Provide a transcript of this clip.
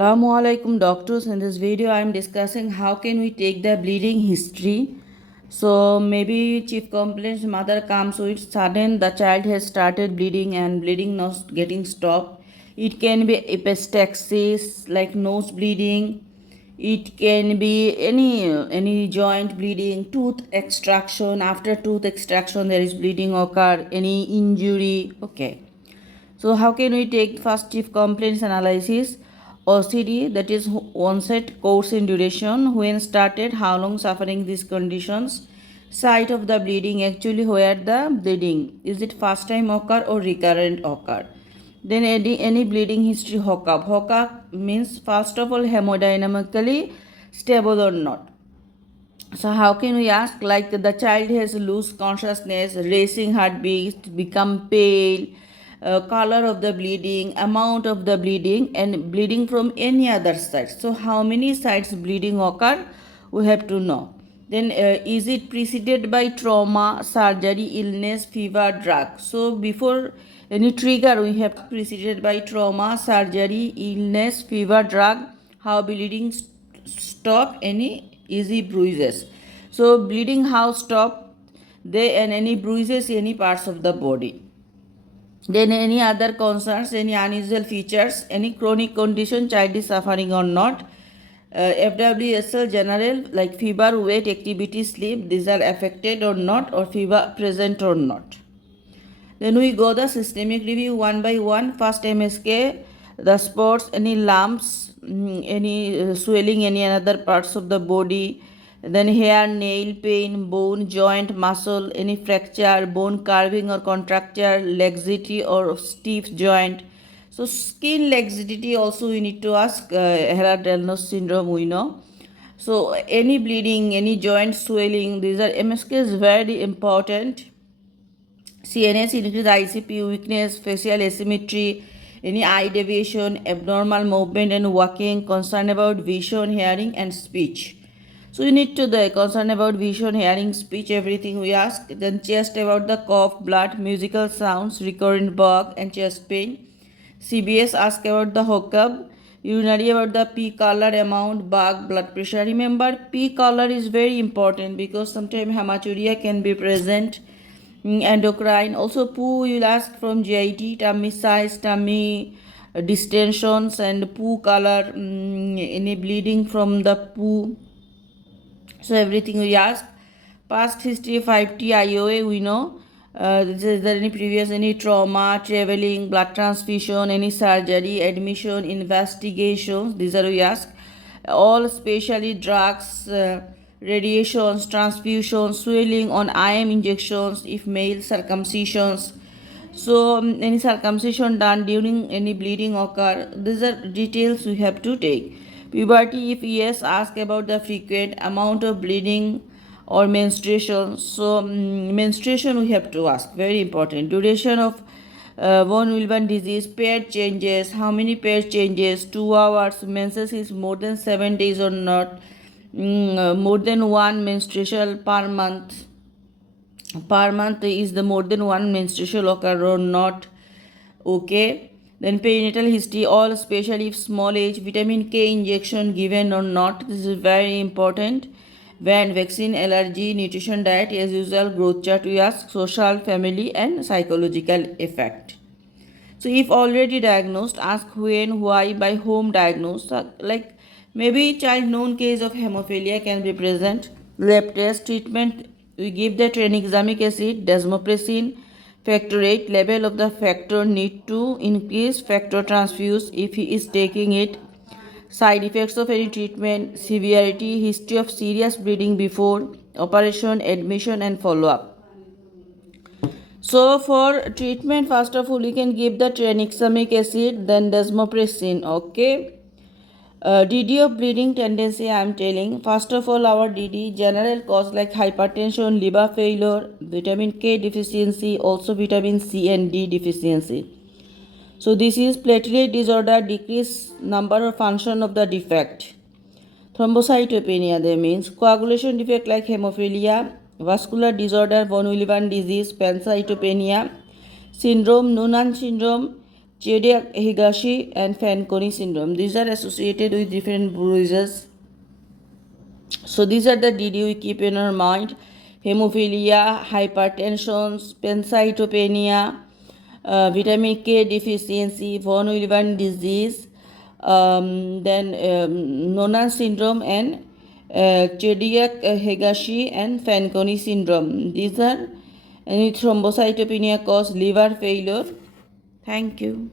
Assalamualaikum doctors. In this video I am discussing how can we take the bleeding history. So maybe chief complaints mother comes with sudden the child has started bleeding and bleeding not getting stopped. It can be epistaxis like nose bleeding. It can be any joint bleeding, tooth extraction. After tooth extraction there is bleeding occur, any injury. Okay. So how can we take first chief complaints analysis? OCD, that is onset, course in duration, when started, how long suffering these conditions, site of the bleeding, actually where the bleeding, is it first time occur or recurrent occur. Then any bleeding history HOCAP. HOCAP means first of all hemodynamically stable or not. So how can we ask, like the child has loose consciousness, racing heartbeat, become pale, color of the bleeding, amount of the bleeding, and bleeding from any other side. So how many sides bleeding occur, we have to know. Then is it preceded by trauma, surgery, illness, fever, drug. So before any trigger we have preceded by trauma, surgery, illness, fever, drug. How bleeding stop, any easy bruises. So bleeding how stop, they and any bruises any parts of the body. Then any other concerns, any unusual features, any chronic condition child is suffering or not. FWSL general like fever, weight, activity, sleep, these are affected or not, or fever present or not. Then we go the systemic review one by one. First MSK, the spots, any lumps, any swelling, any another parts of the body. Then hair, nail, pain, bone, joint, muscle, any fracture, bone carving or contracture, laxity or stiff joint. So skin laxity also we need to ask. Ehlers-Danlos syndrome we know. So any bleeding, any joint swelling, these are MSK is very important. CNS increase ICP, weakness, facial asymmetry, any eye deviation, abnormal movement and walking, concern about vision, hearing and speech. So you need to the concern about vision, hearing, speech, everything we ask. Then chest about the cough, blood, musical sounds, recurrent bug and chest pain. CBS ask about the hookup. Urinary about the pee color, amount, bug, blood pressure. Remember pee color is very important because sometimes hematuria can be present. Endocrine also poo you'll ask from GIT, tummy size, tummy distensions and poo color, any bleeding from the poo. So everything we ask. Past history 5T IOA we know. Is there any previous any trauma, traveling, blood transfusion, any surgery, admission, investigations? These are we ask. All specially drugs, radiations, transfusions, swelling on IM injections, if male circumcisions. So any circumcision done during any bleeding occur. These are details we have to take. Puberty, if yes, ask about the frequent amount of bleeding or menstruation. So menstruation we have to ask, very important. Duration of von Willebrand disease, pair changes, how many pair changes, 2 hours, menses is more than 7 days or not, more than one menstruation per month. Per month is the more than one menstruation occur or not. Okay. Then perinatal history, all especially if small age, vitamin K injection given or not. This is very important. When vaccine, allergy, nutrition, diet, as usual, growth chart we ask, social, family and psychological effect. So if already diagnosed, ask when, why, by whom diagnosed. Like maybe child known case of hemophilia can be present. Lab test treatment, we give the tranexamic acid, desmopressin, factor 8 level of the factor need to increase, factor transfuse if he is taking it. Side effects of any treatment, severity, history of serious bleeding before operation, admission and follow-up. So for treatment, first of all, we can give the tranexamic acid, then desmopressin. Okay. DD of bleeding tendency I am telling. First of all, our DD general cause like hypertension, liver failure, vitamin K deficiency, also vitamin C and D deficiency. So this is platelet disorder, decrease number or function of the defect. Thrombocytopenia, that means coagulation defect like hemophilia, vascular disorder, von Willebrand disease, pancytopenia, syndrome, Noonan syndrome, cardiac Higashi, and Fanconi syndrome. These are associated with different bruises. So these are the DD we keep in our mind: hemophilia, hypertension, pancytopenia, vitamin K deficiency, von Willebrand disease, then Noonan syndrome, and cardiac Higashi and Fanconi syndrome. These are any thrombocytopenia cause liver failure. Thank you.